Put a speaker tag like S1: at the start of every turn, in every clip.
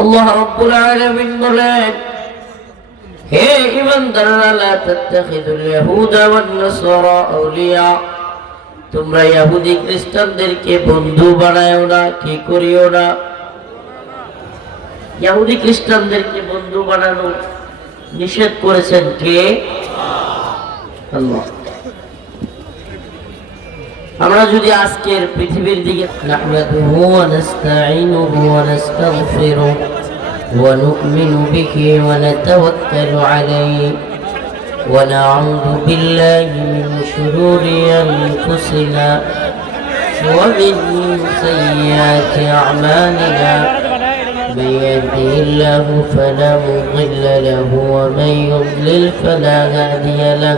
S1: আল্লাহ রব্বুল আলামিন বলেন, হে ইমানদাররা লা তাত্তাখিদুল ইয়াহুদা ওয়ান নাসারা আউলিয়া। তোমরা ইহুদি খ্রিস্টানদেরকে বন্ধু বানায়ও না, কি করিও না। ইহুদি খ্রিস্টানদেরকে বন্ধু বানানো নিষেধ করেছেন কে? আল্লাহ। আমরা যদি আজকের পৃথিবীর দিকে নাহমাদুহু ওয়া নাস্তাঈনুহু ওয়া নাস্তাগফিরুহু ওয়া নু'মিনু বিহি ওয়া নাতাওয়াক্কালু আলাইহি ونعوذ بالله من شرور أنفسنا ومن سيئات أعمالنا من يهده الله فلا مضل له ومن يضلل فلا هادي له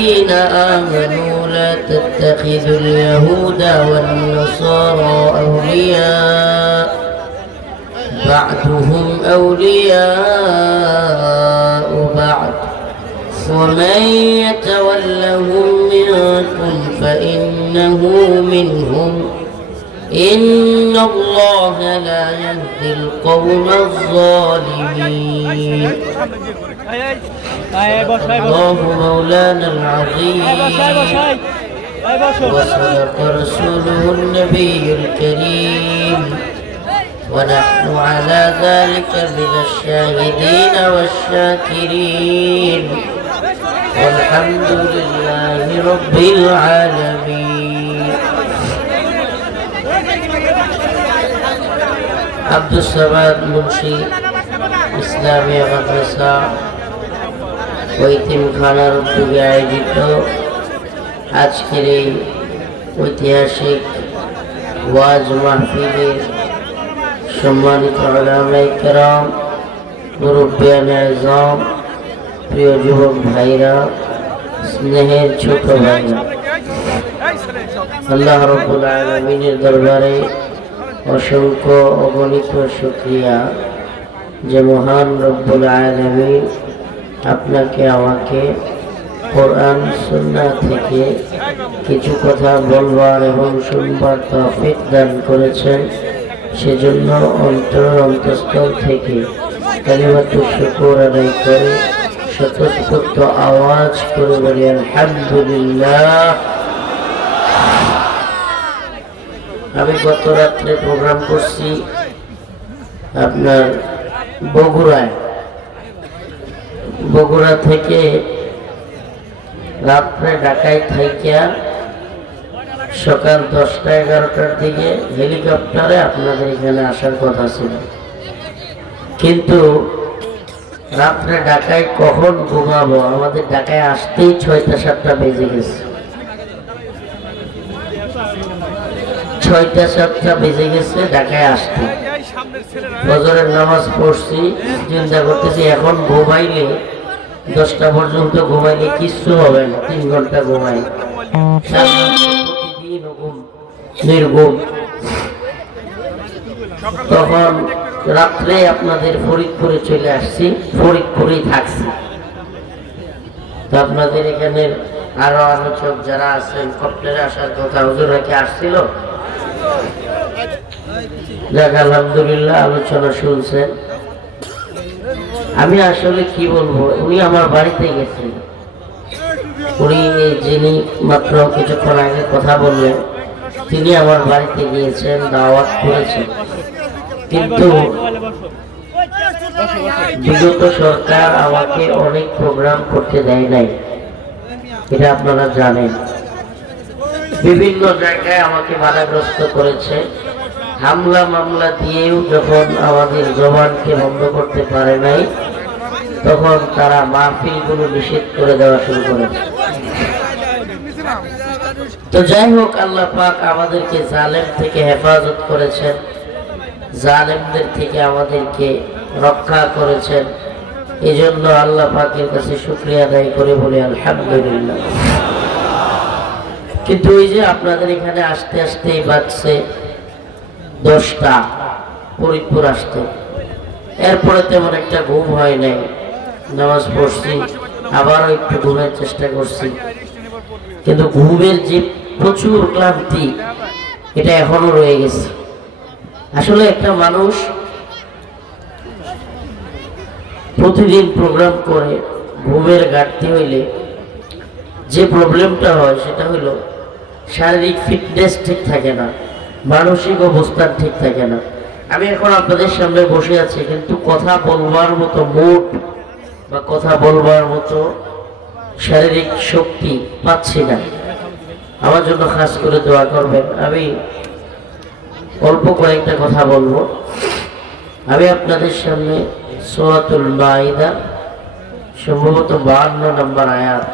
S1: الذين آمنوا لا تتخذوا اليهود والنصارى أولياء. بعضهم أولياء بعض. ومن يتولهم منكم فإنه منهم. إن الله لا يهدي القوم الظالمين. الله مولانا العظيم. وصدق رسوله النبي الكريم. ونحن على ذلك من الشاهدين والشاكرين. والحمد لله رب العالمين. আব্দুল সামাদ মুন্সি, ইসলামিয়া মাদ্রাসা ঐতিমখানার উদ্যোগে আয়োজিত আজকের এই ঐতিহাসিক ওয়াজ মাহফিলের সম্মানিত আলামাইকেরাম মুরব্বিয়ান আজম, প্রিয় যুবক ভাইরা, স্নেহের ছোট ভাইরা আল্লাহ রবুল আলমিনের দরবারে অসংখ্য অগণিত শুক্রিয়া যে মহান রব্বুল আলমিন আপনাকে, আমাকে কোরআন সুন্না থেকে কিছু কথা বলবার এবং শুনবার তফিক দান করেছেন। সেজন্য অন্তর অন্তঃস্থল থেকে কালিমাতু শুকুর আদায় করে স্বতঃস্ফূর্ত আওয়াজ করে বলি, আলহামদুলিল্লাহ। আমি গত রাত্রে প্রোগ্রাম করছি আপনার বগুড়ায়। বগুড়া থেকে রাত্রে ঢাকায় থাইকিয়া সকাল দশটা এগারোটার দিকে হেলিকপ্টারে আপনাদের এখানে আসার কথা ছিল। কিন্তু রাত্রে ঢাকায় কখন ঘুমাবো? আমাদের ঢাকায় আসতেই ছয়টা, সাতটা বেজে গেছে। ছয়টা, সাতটা বেজে গেছে, ঢাকায় আসতে ফজরের নামাজ পড়ছি চিন্তা করতেছি। এখন ঘুমাইলে দশটা পর্যন্ত ঘুমাইলে কিচ্ছু হবে না, তিন ঘণ্টা ঘুমাই। নির্ঘুম। তখন রাত্রে আপনাদের ফরিদপুরে চলে আসছি, ফরিদপুরেই থাকছি। তো আপনাদের এখানে আরও আলোচক যারা আছেন কপ্টারে আসার কথা হুজুরা কি আসছিল? যাক, আলহামদুলিল্লাহ, আলোচনা শুনছেন। আমি আসলে কি বলব, উনি আমার বাড়িতে গেছেন। উনি যিনি মাত্র কিছুক্ষণ আগে কথা বললেন, তিনি আমার বাড়িতে গিয়েছেন, দাওয়াত করেছেন। কিন্তু বিগত সরকার আমাকে অনেক প্রোগ্রাম করতে দেয় নাই। এটা আপনারা জানেন। বিভিন্ন জায়গায় আমাকে বাধাগ্রস্ত করেছে। হামলা মামলা দিয়েও যখন আমাদের জবানকে বন্ধ করতে পারে নাই, তখন তারা মাহফিলগুলো নিষেধ করে দেওয়া শুরু করেছে। তো যাই হোক, আল্লাহ পাক আমাদেরকে জালেম থেকে হেফাজত করেছেন, জালেমদের থেকে আমাদেরকে রক্ষা করেছেন। এই জন্য আল্লাহ পাকের কাছে শুক্রিয়া আদায় করে বলি, আলহামদুলিল্লাহ। কিন্তু ওই যে আপনাদের এখানে আসতে আসতেই বাজছে দশটা ফরিদপুর আসতে। এরপরে তেমন একটা ঘুম হয় নাই, নামাজ পড়ছি, আবারও একটু ঘুমের চেষ্টা করছি। কিন্তু ঘুমের যে প্রচুর ক্লান্তি, এটা এখনও রয়ে গেছে। আসলে একটা মানুষ প্রতিদিন প্রোগ্রাম করে, ঘুমের ঘাটতি হইলে যে প্রবলেমটা হয় সেটা হলো শারীরিক ফিটনেস ঠিক থাকে না। মানসিক অবস্থান ঠিক থাকে না আমি এখন আপনাদের সামনে বসে আছি কিন্তু কথা বলবার মতো মুড বা কথা বলবার মতো শারীরিক শক্তি পাচ্ছি না আমার জন্য খাস করে দোয়া করবেন আমি অল্প কয়েকটা কথা বলবো আমি আপনাদের সামনে সোয়াতুল মাইদা সম্ভবত বাহান্ন নম্বর আয়াত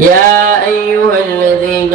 S1: يا أيها الذين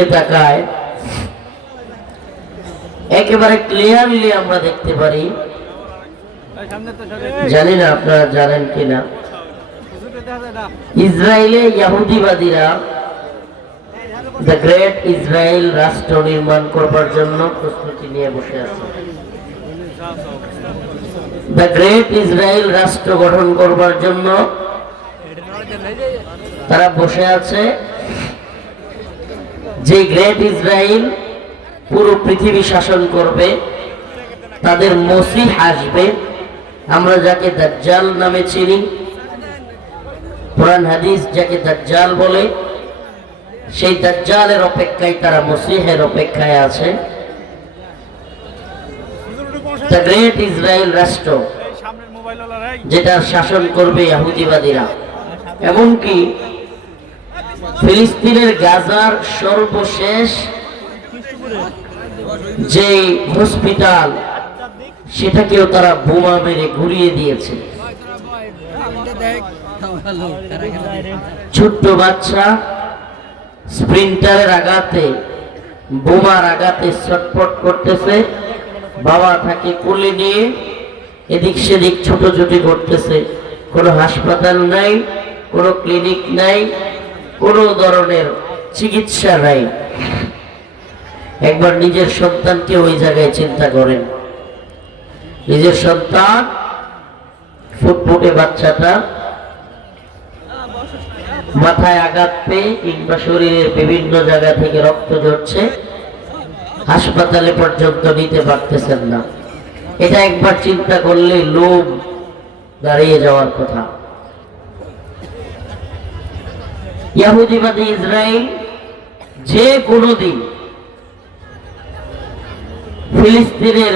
S1: ইয়ে তাকায়। একেবারে ক্লিয়ারলি আমরা দেখতে পারি। জানি না আপনারা জানেন কিনা। ইসরায়েলে ইয়াহুদিবাদীরা দ্য গ্রেট ইসরায়েল রাষ্ট্র নির্মাণ করবার জন্য প্রস্তুতি নিয়ে বসে আছে। দ্য গ্রেট ইসরায়েল রাষ্ট্র গঠন করবার জন্য তারা বসে আছে। যে গ্রেট ইসরায়েল পুরো পৃথিবী শাসন করবে তাদের মসিহ আসবে। আমরা যাকে দাজ্জাল নামে চিনি কোরআন হাদিস যাকে দাজ্জাল বলে সেই দাজ্জালের অপেক্ষায় তারা মসিহের অপেক্ষায় আছে। দ্য গ্রেট ইসরায়েল রাষ্ট্র যেটা শাসন করবে ইহুদিবাদীরা। এমনকি ফিলিস্তিনের গাজার সর্বশেষ যে হসপিটাল, সেটাকেও তারা বোমা মেরে ঘুরিয়ে দিয়েছে। ছোট্ট বাচ্চা স্প্রিন্টারের আঘাতে, বোমার আঘাতে ছটফট করতেছে। বাবা তাকে কোলে নিয়ে এদিক সেদিক ছোটাছুটি করতেছে। কোনো হাসপাতাল নাই, কোনো ক্লিনিক নাই। কোনো ধরনের চিকিৎসা নাই। একবার নিজের সন্তানকে ওই জায়গায় চিন্তা করেন। নিজের সন্তান, ফুটফুটে বাচ্চাটা মাথায় আঘাত পেয়ে কিংবা শরীরের বিভিন্ন জায়গা থেকে রক্ত ঝরছে, হাসপাতালে পর্যন্ত নিতে পারতেছেন না। এটা একবার চিন্তা করলে লোভ দাঁড়িয়ে যাওয়ার কথা। ইয়াহুদিবাদী ইসরায়েল যে কোনো দিন ফিলিস্তিনের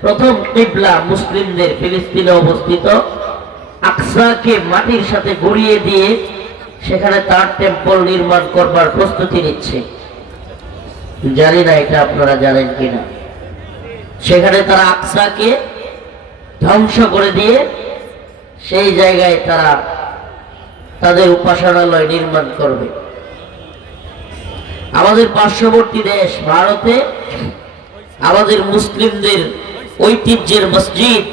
S1: প্রথম কিবলা মুসলিমদের ফিলিস্তিনে অবস্থিত আকসাকে মাটির সাথে গড়িয়ে দিয়ে সেখানে তার টেম্পল নির্মাণ করবার প্রস্তুতি নিচ্ছে। জানি না এটা আপনারা জানেন কিনা। সেখানে তারা আকসাকে ধ্বংস করে দিয়ে সেই জায়গায় তারা তাদের উপাসনালয় নির্মাণ করবে। আমাদের পার্শ্ববর্তী দেশ ভারতে, আমাদের মুসলিমদের ঐতিহ্যের মসজিদ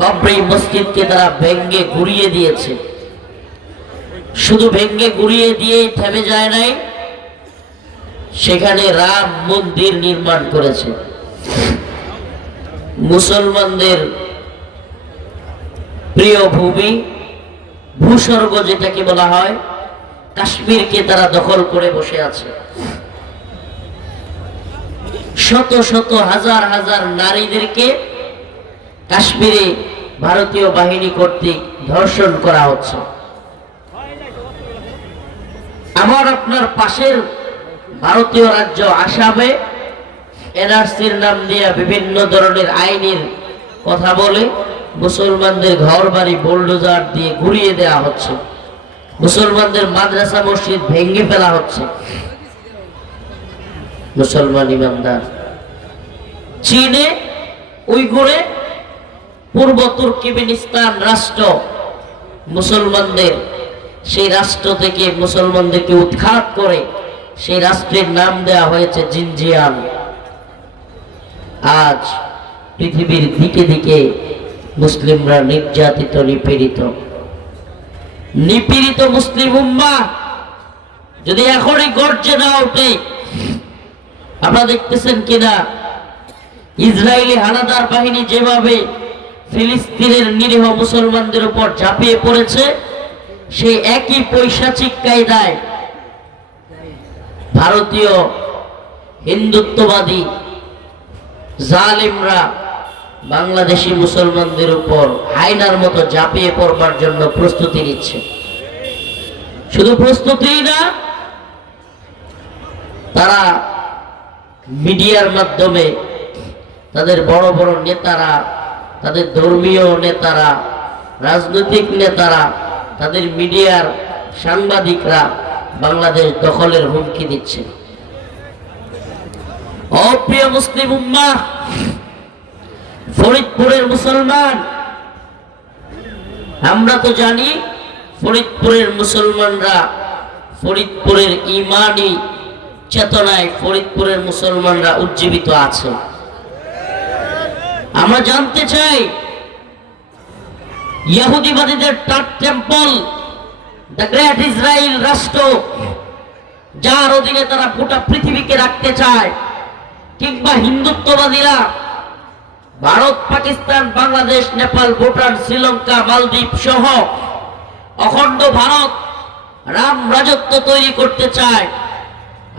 S1: বাবরি মসজিদকে তারা ভেঙ্গে ঘুরিয়ে দিয়েছে। শুধু ভেঙ্গে ঘুরিয়ে দিয়ে থেমে যায় নাই, সেখানে রাম মন্দির নির্মাণ করেছে। মুসলমানদের প্রিয় ভূমি ভূস্বর্গ যেটাকে বলা হয়, কাশ্মীরকে তারা দখল করে বসে আছে। শত শত হাজার হাজার নারীদেরকে কাশ্মীরে ভারতীয় বাহিনী কর্তৃক ধর্ষণ করা হচ্ছে। আমার আপনার পাশের ভারতীয় রাজ্য আসামে এনআরসির নাম দিয়ে বিভিন্ন ধরনের আইনের কথা বলে মুসলমানদের ঘর বাড়ি বোল্ডোজার দিয়ে ঘুরিয়ে দেওয়া হচ্ছে। মুসলমানদের মাদ্রাসা মসজিদ ভেঙে ফেলা হচ্ছে। মুসলমান ইমানদার। চীনে উইগুরে পূর্ব তুর্কিমিনিস্তান রাষ্ট্র মুসলমানদের, সেই রাষ্ট্র থেকে মুসলমানদেরকে উৎখাত করে সেই রাষ্ট্রের নাম দেওয়া হয়েছে জিনজিয়ান। আজ পৃথিবীর দিকে দিকে মুসলিমরা নির্যাতিত, নিপীড়িত। নিপীড়িত মুসলিম উম্মা, যদি এখনই গর্জে না ওঠে আপনারা দেখতেছেন কিনা? ইসরায়েলি হানাদার বাহিনী যেভাবে ফিলিস্তিনের নিরীহ মুসলমানদের উপর ঝাঁপিয়ে পড়েছে, সেই একই পৈশাচিক কায়দায় ভারতীয় হিন্দুত্ববাদী জালিমরা বাংলাদেশি মুসলমানদের উপর হাইনার মতো ঝাঁপিয়ে পড়বার জন্য প্রস্তুতি নিচ্ছে। শুধু প্রস্তুতি না, তারা মিডিয়ার মাধ্যমে তাদের বড় বড় নেতারা, তাদের ধর্মীয় নেতারা, রাজনৈতিক নেতারা, তাদের মিডিয়ার সাংবাদিকরা বাংলাদেশ দখলের হুমকি দিচ্ছে। অপ্রিয় মুসলিম উম্মা ফরিদপুরের মুসলমান। আমরা তো জানি ফরিদপুরের মুসলমানরা ফরিদপুরের ইমানি চেতনায় ফরিদপুরের মুসলমানরা উজ্জীবিত আছে। আমরা জানতে চাই, ইহুদিবাদীদের টাট টেম্পল দ্য গ্রেট ইসরায়েল রাষ্ট্র, যার অধীনে তারা গোটা পৃথিবীকে রাখতে চায়, কিংবা হিন্দুত্ববাদীরা ভারত, পাকিস্তান, বাংলাদেশ, নেপাল, ভুটান, শ্রীলঙ্কা, মালদ্বীপ সহ অখণ্ড ভারত রাম রাজত্ব তৈরি করতে চায়।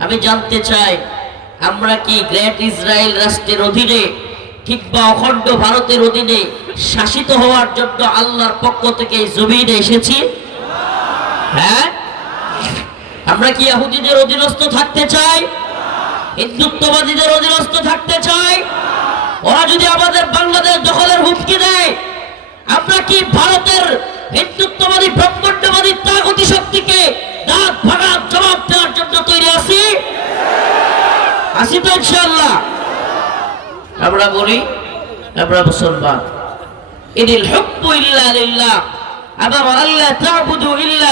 S1: আমি জানতে চাই, আমরা কি গ্রেট ইসরায়েল রাষ্ট্রের অধীনে কিংবা অখণ্ড ভারতের অধীনে শাসিত হওয়ার জন্য আল্লাহর পক্ষ থেকে জমিনে এসেছি? হ্যাঁ? আমরা কি ইহুদিদের অধীনস্থ থাকতে চাই? হিন্দুত্ববাদীদের অধীনস্থ থাকতে চাই? ওরা যদি আমাদের বাংলাদেশ দখলের হুমকি দেয়, আমরা কি ভারতের হিন্দুত্ববাদী, ব্রহ্মাণ্ডবাদী তাগতি শক্তিকে দাঁত ভাগার জবাব দেওয়ার জন্য তৈরি আছি? আছি তো ইনশাল্লাহ আমরা বলি, আমরা মুসলমান। ইদিল হুব্বু ইল্লা লিল্লাহ। আবার আল্লাহ তা'বুদু ইল্লা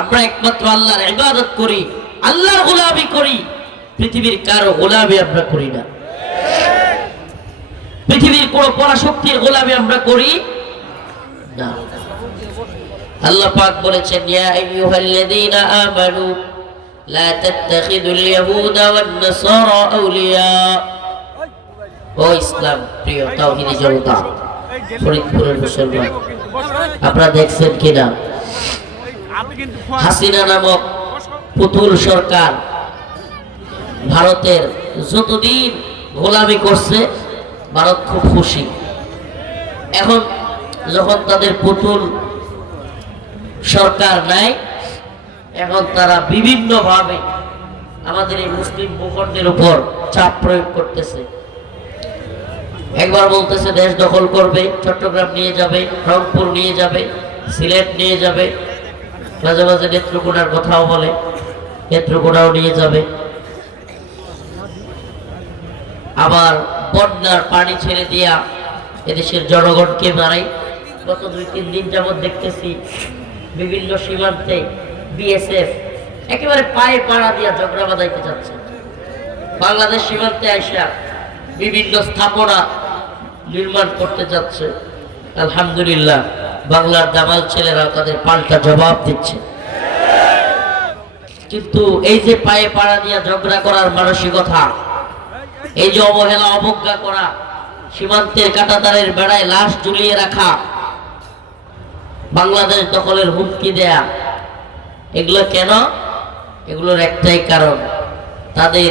S1: আমরা একমাত্র আল্লাহর ইবাদত করি, আল্লাহর গোলামি করি। পৃথিবীর কারও গোলামি আমরা করি না। পৃথিবীর কোন পরাশক্তির গোলামি আমরা করি না। আল্লাহ পাক বলেছেন, ইয়া আইয়ুহাল্লাযীনা আমানু, লা তাত্তাখিদুল ইয়াহুদা ওয়ান নাসারা আউলিয়া। ও ইসলাম, প্রিয় তাওহীদি জনতা, ফরিদপুরের মুসলমান, আপনারা দেখছেন কিনা? হাসিনা নামক পুতুল সরকার ভারতের যতদিন গোলামি করছে, ভারত খুব খুশি। এখন যখন তাদের পুতুল সরকার নাই এখন তারা বিভিন্নভাবে আমাদের এই মুসলিম ভূখণ্ডের উপর চাপ প্রয়োগ করতেছে। একবার বলতেছে, দেশ দখল করবে, চট্টগ্রাম নিয়ে যাবে, রংপুর নিয়ে যাবে, সিলেট নিয়ে যাবে, মাঝে মাঝে নেত্রকোনার কথাও বলে, নেত্রকোনাও নিয়ে যাবে। আবার বন্যার পানি ছেড়ে দিয়া এদেশের জনগণকে মারাই। গত দুই, তিন দিন যাবৎ দেখতেছি বিভিন্ন সীমান্তে বিএসএফ একেবারে পায়ে পাড়া দিয়া ঝগড়া বাঁধাইতে যাচ্ছে। বাংলাদেশ সীমান্তে আইসা বিভিন্ন স্থাপনা নির্মাণ করতে যাচ্ছে। আলহামদুলিল্লাহ, বাংলার দামাল ছেলেরা তাদের পাল্টা জবাব দিচ্ছে। কিন্তু এই যে পায়ে পাড়া দিয়া ঝগড়া করার মানসিকতা এই যে অবহেলা অবজ্ঞা করা, সীমান্তের কাটাতারের বেড়ায় লাশ ঝুলিয়ে রাখা, বাংলাদেশ দখলের হুমকি দেয়া, এগুলো কেন? এগুলোর একটাই কারণ, তাদের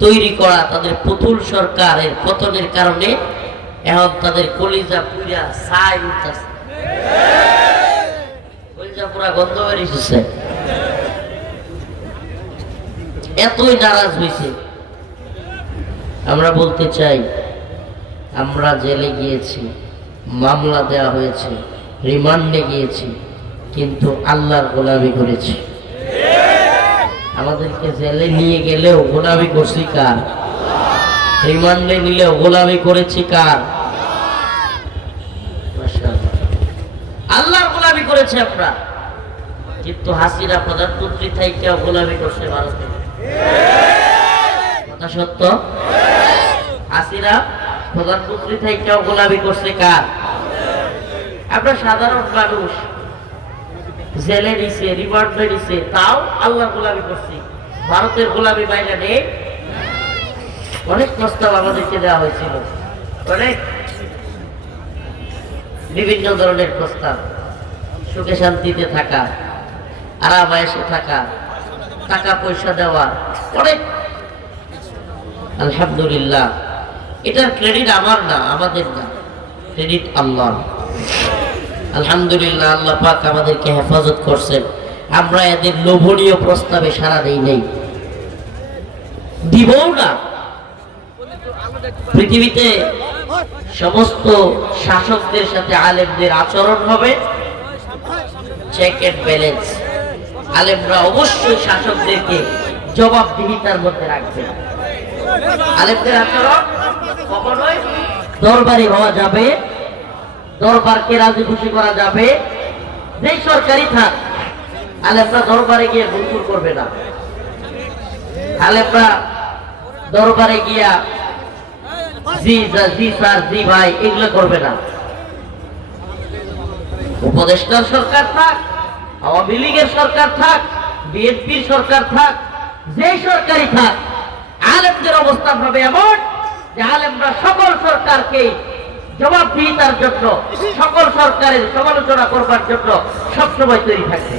S1: তৈরি করা, তাদের পুতুল সরকারের পতনের কারণে এখন তাদের কলিজা পুরা ছাই উঠতেছে। কলিজা পুরা গন্ধ বেরিয়েছে। এতই নারাজ হয়েছে আমরা বলতে চাই, আমরা জেলে গিয়েছি, মামলা দেওয়া হয়েছে, রিমান্ডে গিয়েছি, কিন্তু আল্লাহর গোলামি করেছি। আমাদেরকে জেলে নিয়ে গেলেও গোলামি করছি কার? রিমান্ডে নিলেও গোলামি করেছি কার। আল্লাহর গোলামি করেছে আমরা। কিন্তু হাসিনা প্রধানমন্ত্রী থাইকেও গোলামি করছে ভারতে। কথা সত্য? হাসিনা প্রধানমন্ত্রী থাইকেও গোলামি করছে কার? আমরা সাধারণ মানুষ। জেলে নিছে, রিমান্ডে নিছে, তাও আল্লাহ গোলামি করছি। ভারতের গোলামি বাইরে নেই। অনেক প্রস্তাব আমাদেরকে দেওয়া হয়েছিল। অনেক। বিভিন্ন ধরনের প্রস্তাব। সুখে শান্তিতে থাকা আরাম আয়েসে থাকা, টাকা পয়সা দেওয়া, অনেক আলহামদুলিল্লাহ, এটার ক্রেডিট আমার না, আমাদের না। ক্রেডিট আল্লাহ। আলহামদুলিল্লাহ, আল্লাহ পাক আমাদেরকে হেফাজত করছেন। আমরা এদের লোভনীয় প্রস্তাবে সারা দেই নেই। দিবও না। পৃথিবীতে সমস্ত শাসকদের সাথে আলেমদের আচরণ হবে। চেক এন্ড ব্যালেন্স আলেমরা অবশ্যই শাসকদেরকে জবাবদিহিতার মধ্যে রাখবে। দরবারি হওয়া যাবে। দরবারকে রাজি খুশি করা যাবে। যেই সরকারি থাক, আলেমরা দরবারে গিয়ে ভুলচুর করবে না। আলেমরা দরবারে গিয়া জি জি স্যার, জি ভাই, এগুলো করবে না। উপদেষ্টার সরকার থাক, আওয়ামী লীগের সরকার থাক, বিএনপির সরকার থাক যে সরকারি থাক আলেমদের অবস্থান হবে এমন যে আলেমরা সকল সরকারকে জবাবদিহিতার জন্য, সকল সরকারের সমালোচনা করবার জন্য সবসময় তৈরি থাকবে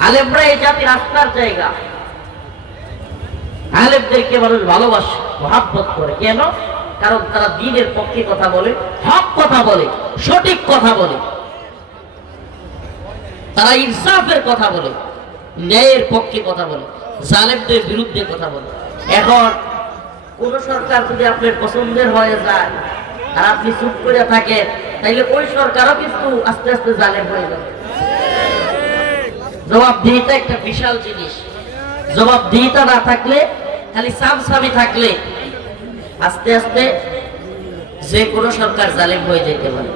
S1: আলেমরা এই জাতির আস্থার জায়গা। আলেমদেরকে মানুষ ভালোবাসে, মহাব্বত করে। কেন? কারণ তারা দিনের পক্ষে কথা বলে, হক কথা বলে, সঠিক কথা বলে। তারা ইনসাফের কথা বলে, ন্যায়ের পক্ষে কথা বলে। জালেমদের বিরুদ্ধে কথা বলে। এখন কোন সরকার যদি আপনার পছন্দের হয়ে যায় আর আপনি চুপ করে থাকেন, তাইলে ওই সরকারও কিন্তু আস্তে আস্তে জালেম হয়ে যাবে। জবাবদিহিতা একটা বিশাল জিনিস। জবাবদিহিতা না থাকলে, খালি সামসামি থাকলে আস্তে আস্তে যে কোনো সরকার জালেম হয়ে যেতে পারে।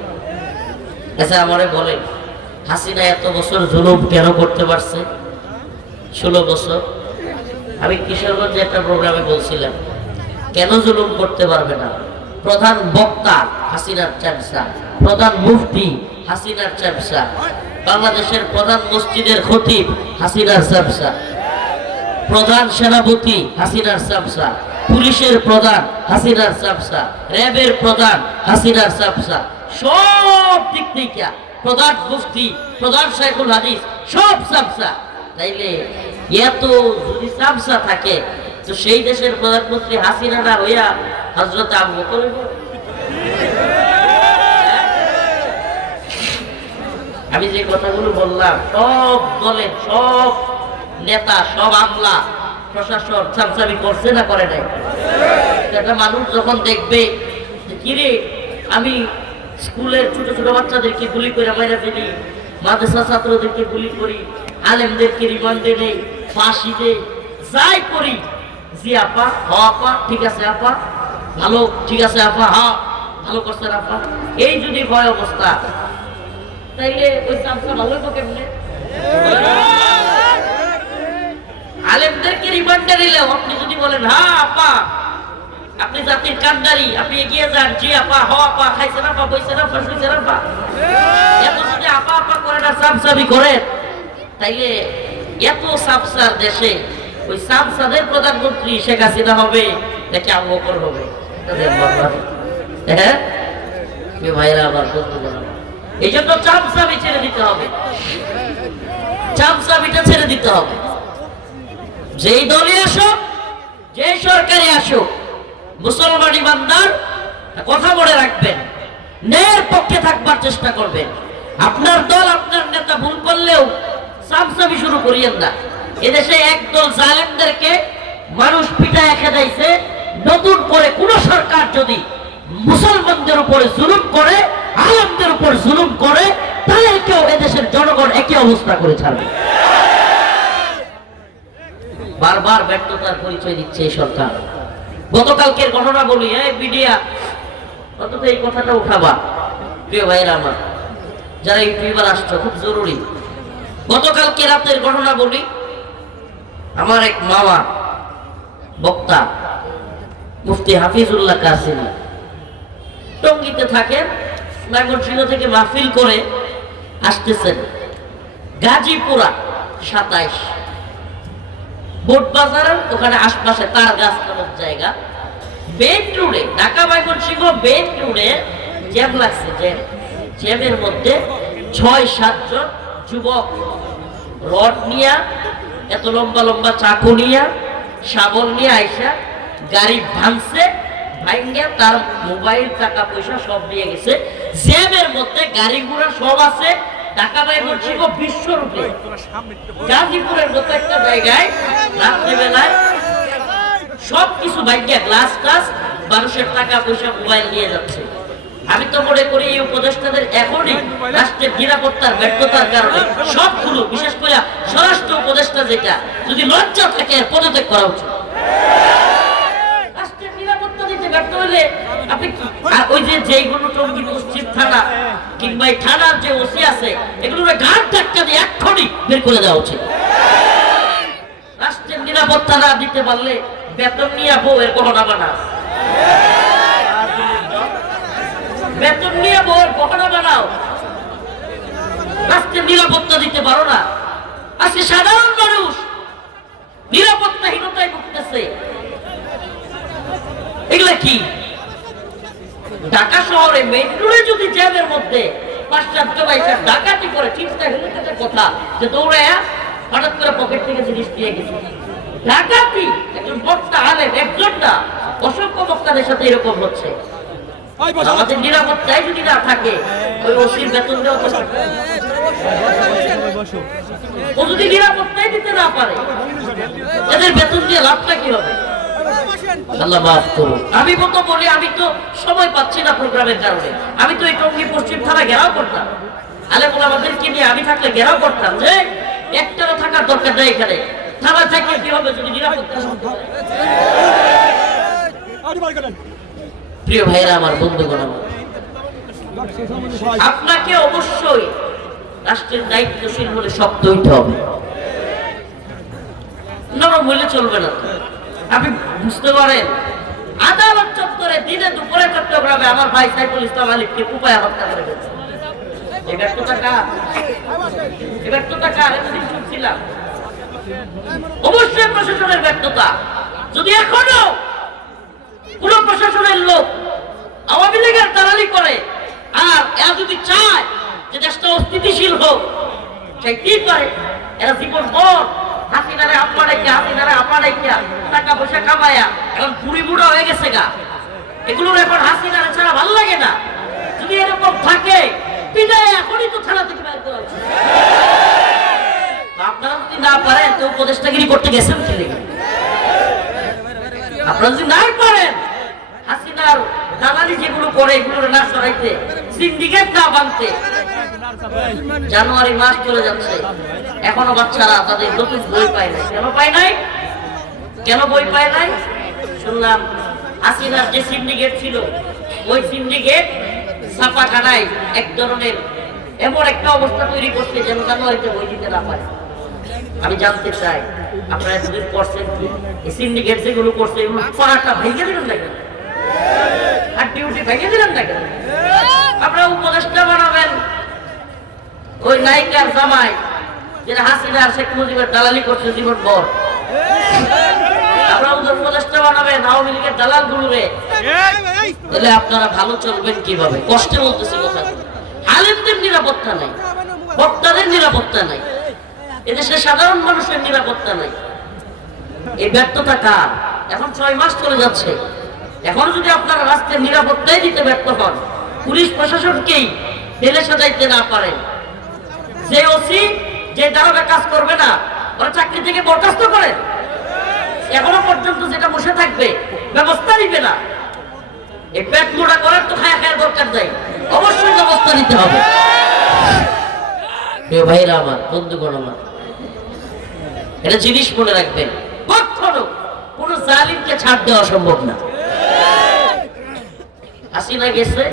S1: আচ্ছা আমারে বলেন, হাসিনা এত বছর জুলুম কেন করতে পারছে? ষোলো বছর। আমি কিশোরগঞ্জে একটা প্রোগ্রামে বলছিলাম, কেন জুলুম করতে পারবে না? প্রধান বক্তা হাসিনার চামসা প্রধান মুফতি হাসিনার চামসা বাংলাদেশের প্রধান মসজিদের খতিব হাসিনার চামসা প্রধান সেনাপতি হাসিনার চামসা পুলিশের প্রধান হাসিনার চামসা র্যাবের প্রধান হাসিনার চামসা সব দিক থেকে প্রধান মুফতি, প্রধান শাইখুল হাদিস, সব চামসা তাইলে এত যদি চামসা থাকে, তো সেই দেশের প্রধানমন্ত্রী হাসিনা না হইয়া হজরত আবু বকর আমি যে কথাগুলো বললাম, সব দলে সব নেতা, সব আমলা, প্রশাসন চামচামি করছে না করে নাই? একটা মানুষ যখন দেখবে কিরে, আমি স্কুলের ছোট ছোট বাচ্চাদেরকে গুলি করে বাইরে ফেলি মাদ্রাসা ছাত্রদেরকে গুলি করি আলেমদেরকে রিমান্ডে নেই, ফাঁসি দেই যাই করি। জি, আপা, হ, আপা, ঠিক আছে, আপা। ভালো, ঠিক আছে, আপা হ্যাঁ ভালো করছেন, আপা। এই যদি ভয় অবস্থা। তাইলে ওই চামচা ভালো হইব কেমনে? আলেমদেরকে রিমান্ডে নিলে আপনি যদি বলেন হ্যাঁ আপা, আপনি জাতির কান্দারি আপনি এগিয়ে যান। জি, আপা, হ, আপা, খাইছেন, আপা, বইছেন, আপা, শুইছেন, আপা। এত যদি আপা আপা করে না সামসামি করেন তাইলে এত সাবসার দেশে ওই সাবসাদের প্রধানমন্ত্রী শেখ হাসিনা হবে, নাকি আবু হ্যাঁ? হবে। যেই আসুক যে সরকারি আসুক কথা মনে রাখবেন, ন্যায়ের পক্ষে থাকবার চেষ্টা করবেন। আপনার দল, আপনার নেতা ভুল করলেও সামসামি শুরু করিয়েন না। এদেশে একদল জালেমদেরকে মানুষ পিটায় খেদাইছে, নতুন করে কোন সরকার যদি মুসলমানদের উপরে জুলুম করে, আলমদের উপর জুলুম করে, তাদেরকেও এদেশের জনগণ একই অবস্থা করে ছাড়বে। বারবার ব্যর্থতার পরিচয় দিচ্ছে এই সরকার। গতকালকের ঘটনা বলি হ্যাঁ মিডিয়া, অন্তত এই কথাটা উঠাবা। প্রিয় ভাইরা আমার, যারা ইউটিউবার আসছো, খুব জরুরি। গতকালকে রাতের ঘটনা বলি। আমার এক মামা, বক্তা, মুফতি হাফিজুল্লাহ কাসিমি, টঙ্গিতে থাকেন নাগরসিংহ থেকে মাহফিল করে আসতেছেন। গাজীপুরা সাতাইশ। বোট বাজারের ওখানে আশপাশে তার গাছ নামক জায়গা। বেড রোডে ঢাকা ময়মনসিংহ বেড রোডে জ্যাম লাগছে, জ্যাম। জ্যামের মধ্যে ছয়, সাতজন যুবক, রড নিয়া, এত লম্বা লম্বা চাকু নিয়া শাবল নিয়ে আইসা গাড়ি ভাঙছে ভাঙ্গে তার মোবাইল, টাকা পয়সা সব নিয়ে গেছে। জ্যামের মধ্যে গাড়ি ঘোড়া সব আছে, টাকা ঢাকা ময়মনসিংহ বিশ্ব রূপে। গাজীপুরের মতো একটা জায়গায় রাত্রিবেলায় সব কিছু গ্লাস টাস মানুষের টাকা পয়সা মোবাইল নিয়ে যাচ্ছে। আমি তো মনে করি এই উপদেষ্টাদের এখনই রাষ্ট্রের নিরাপত্তার ব্যর্থতার কারণে সবগুলো, বিশেষ করে স্বরাষ্ট্র উপদেষ্টা যেটা, যদি লজ্জা থাকে, এর পদত্যাগ করা উচিত। রাষ্ট্রের নিরাপত্তা দিতে হলে আপনি ওই যে যেইগুলো থানা কিংবা এই থানার যে ওসি আছে ঘাট এক্ষুনি বের করে উচিত। রাষ্ট্রের নিরাপত্তা না দিতে পারলে বেতন নিয়ে বউয়ের গহনা বানাস। বেতন নিয়ে বউয়ের গহনা বানাও। রাষ্ট্রের নিরাপত্তা দিতে পারো না। আজকে সাধারণ মানুষ নিরাপত্তাহীনতায় ভুগতেছে। এগুলা কি? ঢাকা শহরে মেট্রোরে যদি জ্যামের মধ্যে পাশ্চাত্য বাইশা ডাকাতি করে চিন্তা হলে তাদের কথা যে দৌড়ে হঠাৎ করে পকেট থেকে জিনিস দিয়ে গেছে। ডাকাতি একজন বক্তা আলেন একজন না। অসংখ্য বক্তাদের সাথে এরকম হচ্ছে। আমাদের নিরাপত্তায় যদি না থাকে ওই ওসির বেতন দেওয়া তো ও যদি নিরাপত্তায় দিতে না পারে এদের বেতন দিয়ে লাভটা কি হবে? আল্লাহ মাফ করুন। আমি মতো বলি আমি তো সময় পাচ্ছি না প্রোগ্রামের কারণে। আমি তো এই টঙ্গী পশ্চিম থানা ঘেরাও করতাম। আলে বলে আমাদেরকে নিয়ে আমি থাকলে ঘেরাও করতাম যে একটারও থাকার দরকার নেই এখানে। থানা থেকে কি হবে যদি নিরাপত্তা? প্রিয় ভাইরা, আমার বন্ধুগণ, আমার। আপনাকে অবশ্যই রাষ্ট্রের দায়িত্বশীল বলে শব্দ হইতে হবে। নরম হইলে চলবে না। আপনি বুঝতে পারেন, আদালত চত্বরে দিনে দুপুরে চট্টগ্রামে আমার ভাই সাইফুল ইসলাম আলিফকে উপায় হত্যা করে গেছে ব্যর্থতা কার? এতদিন শুনছিলাম। অবশ্যই প্রশাসনের ব্যর্থতা। যদি এখনও কোন প্রশাসনের লোক আওয়ামী লীগের দালালি করে। আর এরা যদি চায় যে দেশটা অস্থিতিশীল হোক চাইতেই পারে এরা জীবন হাসিনারে আপা আপা টাকা পয়সা কামায়া, এখন বুড়ি বুড়া হয়ে গেছে গা। এগুলোর এখন ছাড়া ভালো লাগে না। যদি এরকম থাকে, বিদায়, এখনই তো থানা থেকে বের করা আপনারা যদি না পারেন, তো উপদেষ্টাগিরি করতে গেছেন কি লেগে? আপনারা যদি হাসিনার দালালি যেগুলো করে এগুলো না সরাইতে সিন্ডিকেট না বানতে। জানুয়ারি মাস চলে যাচ্ছে। এখনও বাচ্চারা তাদের নতুন বই পায় নাই। কেন পায় নাই? কেন বই পায় নাই? শুনলাম হাসিনার যে সিন্ডিকেট ছিল, ওই সিন্ডিকেট ছাপা খানায় এক ধরনের এমন একটা অবস্থা তৈরি করছে যেন জানুয়ারিতে বই দিতে না পারে। আমি জানতে চাই, আপনারা এতদিন করছেন কি? সিন্ডিকেট যেগুলো করছে, এগুলো পড়াটা ভেঙে দিলেন না কেন আর ডিউটি দিলেন আপনারা উপদেষ্টা বানাবেন। ওই নায়িকার জামাই হাসিনা শেখ মুজিবের দালালি করছে জীবন ভর ভালো চলবেন কীভাবে? কষ্টে বলতেছি কথা। নিরাপত্তা নাই, বক্তাদের নিরাপত্তা নাই। এদেশের সাধারণ মানুষের নিরাপত্তা নাই। এই ব্যর্থতা কার? এখন ছয় মাস চলে যাচ্ছে। এখন যদি আপনারা রাষ্ট্রের নিরাপত্তাই দিতে ব্যর্থ হন, পুলিশ প্রশাসনকেই ঢেলে সাজাইতে না পারেন যে ওসি, যে দারোগা কাজ করবে না,
S2: ওরা চাকরি থেকে বরখাস্ত করেন এখনও পর্যন্ত যেটা বসে থাকবে, ব্যবস্থা নিবে না। এই পেট মোড়া করার তো খায়া খায়ার দরকার নাই। অবশ্যই ব্যবস্থা নিতে হবে। ভাইরা আমার, বন্ধুগণ আমার, এটা জিনিস মনে রাখবেন, কখনো কোন জালিমকে ছাড় দেওয়া সম্ভব না। হাসিনা গেছে,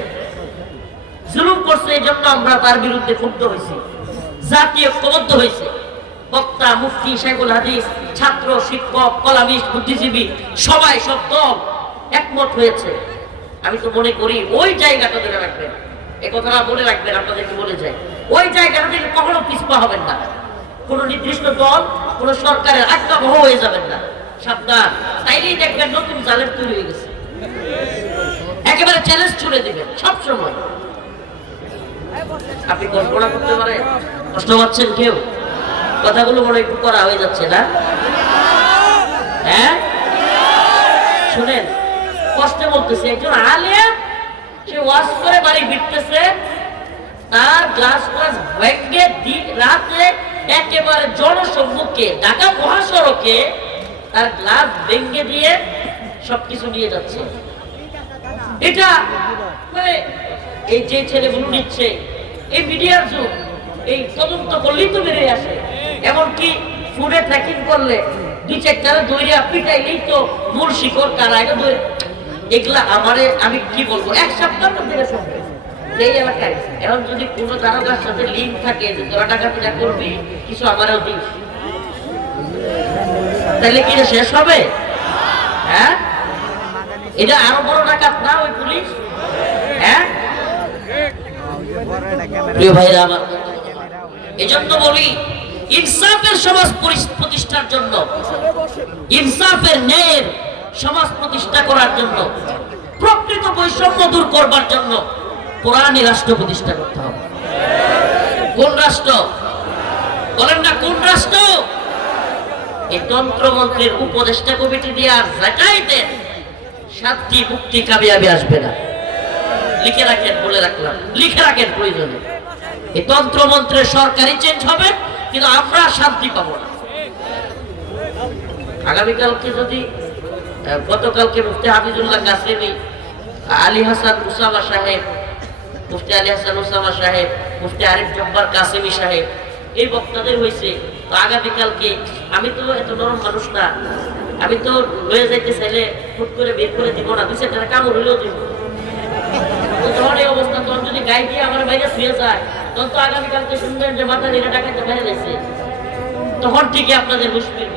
S2: জুলুম করছে এই জন্য আমরা তার বিরুদ্ধে ক্ষুব্ধ হয়েছি, জাতীয় ঐক্যবদ্ধ হয়েছে। বক্তা মুফতি শেখুল হাদিস, ছাত্র, শিক্ষক, কলামিস্ট, বুদ্ধিজীবী, সবাই, সব দল একমত হয়েছে। আমি তো মনে করি ওই জায়গাটা ধরে রাখবেন, এ মনে রাখবেন, আপনাদেরকে বলে যাই। ওই জায়গাটা থেকে কখনো পিছপা হবেন না। কোন নির্দিষ্ট দল, কোন সরকারের আজ্ঞাবহ হয়ে যাবেন না। সাবধান। তাইলেই দেখবেন নতুন জালের তৈরি হয়ে গেছে। একেবারে চ্যালেঞ্জ ছুড়ে দিবেন সব সময়। আপনি কল্পনা করতে পারেন কষ্ট পাচ্ছেন কেউ? কথাগুলো মনে একটু করা হয়ে যাচ্ছে, না? হ্যাঁ? শুনেন, কষ্টে বলতেছে, একজন আলেম, সে ওয়াশ করে বাড়ি ফিরতেছে, তার গ্লাস গ্লাস ভেঙে রাতে একেবারে জনসম্মুখে, ঢাকা মহাসড়কে তার গ্লাস ভেঙে দিয়ে সবকিছু নিয়ে যাচ্ছে। এটা মানে এই যে ছেলেগুলো নিচ্ছে, এই মিডিয়ার যুগ, এই তদন্ত করলেই তো বেরিয়ে আসে। এমনকি ফুডে ট্র্যাকিং করলে দুই চারটারে দৈরে পিটাইলেই তো মূল শিকড় কারা এটা দৈরে এগুলা আমারে আমি কি বলব? এক সপ্তাহ মধ্যে সেই এলাকায় এখন যদি কোনো দারোগার সাথে লিঙ্ক থাকে যে তোরা টাকা পিটা করবি, কিছু আমারও দিস। তাহলে কি শেষ হবে? হ্যাঁ? এটা আরও বড় ডাকাত না ওই পুলিশ? হ্যাঁ? প্রিয় ভাইরা আমার বলি, ইনসাফের সমাজ প্রতিষ্ঠার জন্য, ইনসাফের ন্যায়ের সমাজ প্রতিষ্ঠা করার জন্য, প্রকৃত বৈষম্য দূর করবার জন্য কোরআনী রাষ্ট্র প্রতিষ্ঠা করতে হবে। কোন রাষ্ট্র? বলেন না, কোন রাষ্ট্র? এই তন্ত্রমন্ত্রের উপদেষ্টা কমিটি দিয়ে আর জাকাইতে শান্তি মুক্তি কামিয়াবি আসবে না। লিখে রাখেন, বলে রাখলাম। লিখে রাখেন প্রয়োজনে। এই তন্ত্রমন্ত্রের সরকারি চেঞ্জ হবে, কিন্তু আমরা শান্তি পাবো না। আগামীকালকে যদি গতকালকে মুফতি হাফিজুল্লাহ কাসেমি, আলী হাসান উসামা সাহেব, মুফতি আলী হাসান উসামা সাহেব, মুফতি আরিফ জব্বার কাসেমি সাহেব, এই বক্তাদের হয়েছে তো আগামীকালকে আমি তো এত নরম মানুষ না আমি তো লয়ে যাইতে চাইলে ফুট করে বের করে দিব না দুই চারটা কামড় হইলেও দিব। তখন এই অবস্থা, তখন যদি গাই দিয়ে আমার বাইরে শুয়ে যায়, তখন তো আগামীকালকে শুনবেন যে মাথা নিরা টাকাতে বাইরে গেছে তখন ঠিকই আপনাদের মুশকিল